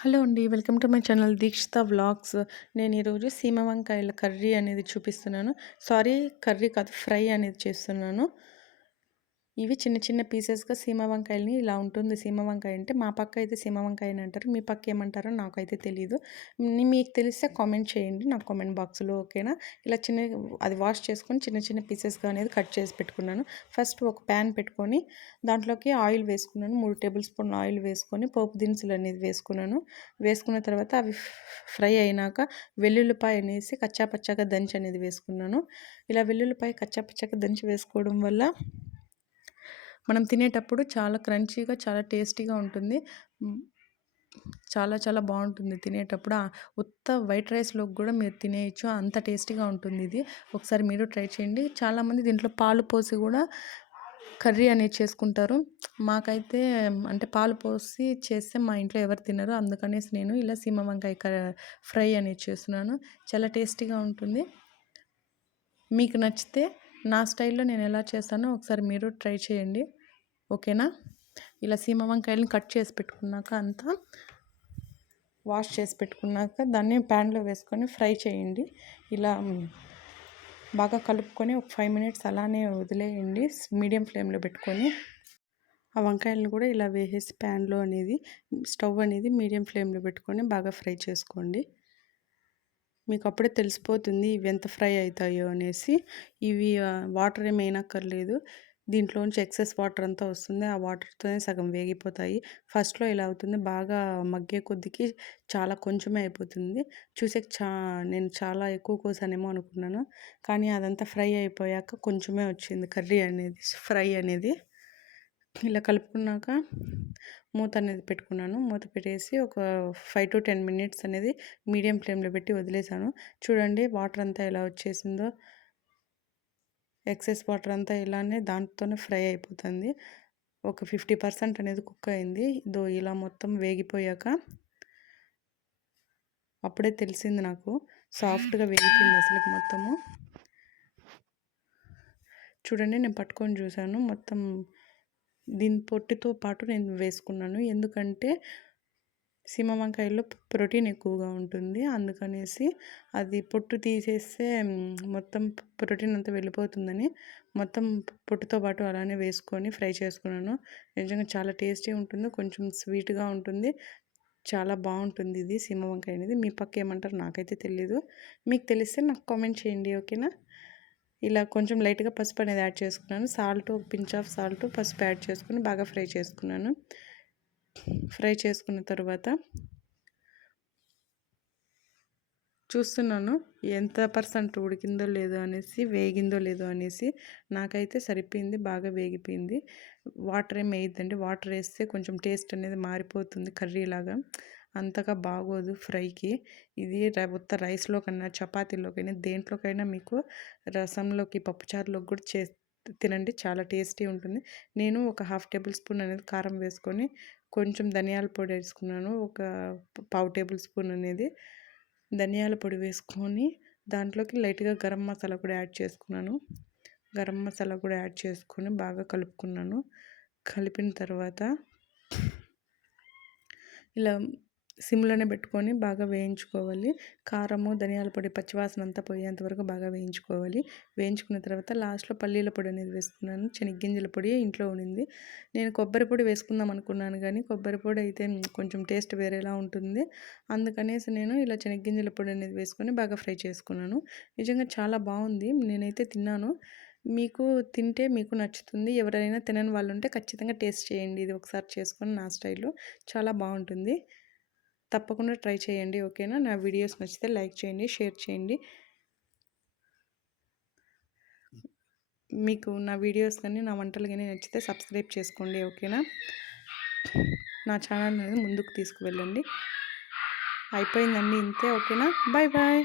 Hello అండి welcome to my channel Dikshita vlogs. నేను ఈరోజు సీమ వంకాయల కర్రీ అనేది చూపిస్తున్నాను. సారీ కర్రీ కాదు ఫ్రై అనేది చేస్తున్నాను. ఇవి చిన్న చిన్న పీసెస్గా సీమ వంకాయలని ఇలా ఉంటుంది. సీమ వంకాయ అంటే మా పక్క అయితే సీమ వంకాయ అని అంటారు. మీ పక్క ఏమంటారో నాకైతే తెలియదు మీకు తెలిస్తే కామెంట్ చేయండి. నా కామెంట్ బాక్స్లో ఓకేనా? ఇలా చిన్న అది వాష్ చేసుకొని చిన్న చిన్న పీసెస్గా అనేది కట్ చేసి పెట్టుకున్నాను. ఫస్ట్ ఒక ప్యాన్ పెట్టుకొని దాంట్లోకి ఆయిల్ వేసుకున్నాను. మూడు టేబుల్ స్పూన్ ఆయిల్ వేసుకొని పోపు దినుసులు అనేది వేసుకున్నాను. వేసుకున్న తర్వాత అవి ఫ్రై అయినాక వెల్లుల్లిపాయ అనేసి కచ్చాపచ్చాగా దంచి అనేది వేసుకున్నాను. ఇలా వెల్లుల్లిపాయ కచ్చాపచ్చాగా దంచి వేసుకోవడం వల్ల మనం తినేటప్పుడు చాలా క్రంచీగా చాలా టేస్టీగా ఉంటుంది. చాలా చాలా బాగుంటుంది తినేటప్పుడు. ఉత్త వైట్ రైస్లోకి కూడా మీరు తినేయచ్చు. అంత టేస్టీగా ఉంటుంది ఇది. ఒకసారి మీరు ట్రై చేయండి. చాలామంది దీంట్లో పాలు పోసి కూడా కర్రీ అనేది చేసుకుంటారు. మాకైతే అంటే పాలు పోసి చేస్తే మా ఇంట్లో ఎవరు తినరు. అందుకనేసి నేను ఇలా సీమ వంకాయ ఫ్రై అనేది చేస్తున్నాను. చాలా టేస్టీగా ఉంటుంది. మీకు నచ్చితే నా స్టైల్లో నేను ఎలా చేస్తానో ఒకసారి మీరు ట్రై చేయండి. ఓకేనా? ఇలా సీమ వంకాయలను కట్ చేసి పెట్టుకున్నాక అంతా వాష్ చేసి పెట్టుకున్నాక దాన్ని ప్యాన్లో వేసుకొని ఫ్రై చేయండి. ఇలా బాగా కలుపుకొని ఒక ఫైవ్ మినిట్స్ అలానే వదిలేయండి. మీడియం ఫ్లేమ్లో పెట్టుకొని ఆ వంకాయలను కూడా ఇలా వేసేసి ప్యాన్లో అనేది స్టవ్ అనేది మీడియం ఫ్లేమ్లో పెట్టుకొని బాగా ఫ్రై చేసుకోండి. మీకు అప్పుడే తెలిసిపోతుంది ఇవి ఎంత ఫ్రై అవుతాయో అనేసి. ఇవి వాటర్ ఏమి కర్లేదు దీంట్లోంచి ఎక్సెస్ వాటర్ అంతా వస్తుంది. ఆ వాటర్తోనే సగం వేగిపోతాయి. ఫస్ట్లో ఇలా అవుతుంది? బాగా మగ్గే కొద్దికి చాలా కొంచెమే అయిపోతుంది. చూసే చా నేను చాలా ఎక్కువ కోసానేమో అనుకున్నాను. కానీ అదంతా ఫ్రై అయిపోయాక కొంచెమే వచ్చింది కర్రీ అనేది ఫ్రై అనేది. ఇలా కలుపుకున్నాక మూత అనేది పెట్టుకున్నాను. మూత పెట్టేసి ఒక ఫైవ్ టు టెన్ మినిట్స్ అనేది మీడియం ఫ్లేమ్లో పెట్టి వదిలేసాను. చూడండి వాటర్ అంతా ఎలా వచ్చేసిందో. ఎక్సెస్ వాటర్ అంతా ఇలానే దాంతోనే ఫ్రై అయిపోతుంది. ఒక ఫిఫ్టీ పర్సెంట్ అనేది కుక్ అయింది. ఇదో ఇలా మొత్తం వేగిపోయాక అప్పుడే తెలిసింది నాకు. సాఫ్ట్గా వేగిపోయింది అసలు మొత్తము. చూడండి నేను పట్టుకొని చూశాను. మొత్తం దీని పొట్టితో పాటు నేను వేసుకున్నాను. ఎందుకంటే సీమ వంకాయల్లో ప్రోటీన్ ఎక్కువగా ఉంటుంది. అందుకనేసి అది పొట్టు తీసేస్తే మొత్తం ప్రోటీన్ అంతా వెళ్ళిపోతుందని మొత్తం పొట్టుతో పాటు అలానే వేసుకొని ఫ్రై చేసుకున్నాను. నిజంగా చాలా టేస్టీ ఉంటుంది కొంచెం స్వీట్గా ఉంటుంది. చాలా బాగుంటుంది ఇది సీమ వంకాయ అనేది. మీ పక్క ఏమంటారు నాకైతే తెలియదు మీకు తెలిస్తే నాకు కామెంట్ చేయండి ఓకేనా? ఇలా కొంచెం లైట్గా పసుపు అనేది యాడ్ చేసుకున్నాను. సాల్ట్ పించ్ ఆఫ్ సాల్ట్ పసుపు యాడ్ చేసుకుని బాగా ఫ్రై చేసుకున్నాను. ఫ్రై చేసుకున్న తర్వాత చూస్తున్నాను ఎంత పర్సెంట్ ఉడికిందో లేదో అనేసి వేగిందో లేదో అనేసి నాకైతే సరిపోయింది బాగా వేగిపోయింది. వాటర్ ఏం వేయద్దండి వాటర్ వేస్తే కొంచెం టేస్ట్ అనేది మారిపోతుంది కర్రీ లాగా అంతగా బాగోదు ఫ్రైకి. ఇది ఉత్త రైస్లో కన్నా చపాతీలోకైనా దేంట్లోకైనా మీకు రసంలోకి పప్పుచారులోకి కూడా చే తినండి. చాలా టేస్టీ ఉంటుంది. నేను ఒక హాఫ్ టేబుల్ స్పూన్ అనేది కారం వేసుకొని కొంచెం ధనియాల పొడి వేసుకున్నాను. ఒక పావు టేబుల్ స్పూన్ అనేది ధనియాల పొడి వేసుకొని దాంట్లోకి లైట్గా గరం మసాలా కూడా యాడ్ చేసుకున్నాను. గరం మసాలా కూడా యాడ్ చేసుకొని బాగా కలుపుకున్నాను. కలిపిన తర్వాత ఇలా సిమ్లోనే పెట్టుకొని బాగా వేయించుకోవాలి. కారము ధనియాల పొడి పచ్చివాసన అంతా పోయేంత వరకు బాగా వేయించుకోవాలి. వేయించుకున్న తర్వాత లాస్ట్లో పల్లీల పొడి అనేది వేసుకున్నాను. శనగ్గింజల పొడి ఇంట్లో ఉండింది. నేను కొబ్బరి పొడి వేసుకుందాం అనుకున్నాను కానీ కొబ్బరి పొడి అయితే కొంచెం టేస్ట్ వేరేలా ఉంటుంది. అందుకనేసి నేను ఇలా శనగ్గింజల పొడి అనేది వేసుకొని బాగా ఫ్రై చేసుకున్నాను. నిజంగా చాలా బాగుంది. నేనైతే తిన్నాను. మీకు తింటే మీకు నచ్చుతుంది. ఎవరైనా తినని వాళ్ళు ఉంటే ఖచ్చితంగా టేస్ట్ చేయండి. ఇది ఒకసారి చేసుకొని నా స్టైల్లో చాలా బాగుంటుంది. తప్పకుండా ట్రై చేయండి ఓకేనా? నా వీడియోస్ నచ్చితే లైక్ చేయండి షేర్ చేయండి. మీకు నా వీడియోస్ కానీ నా వంటలు కానీ నచ్చితే సబ్స్క్రైబ్ చేసుకోండి ఓకేనా? నా ఛానల్ అనేది ముందుకు తీసుకువెళ్ళండి. అయిపోయిందండి ఇంతే ఓకేనా? Bye bye.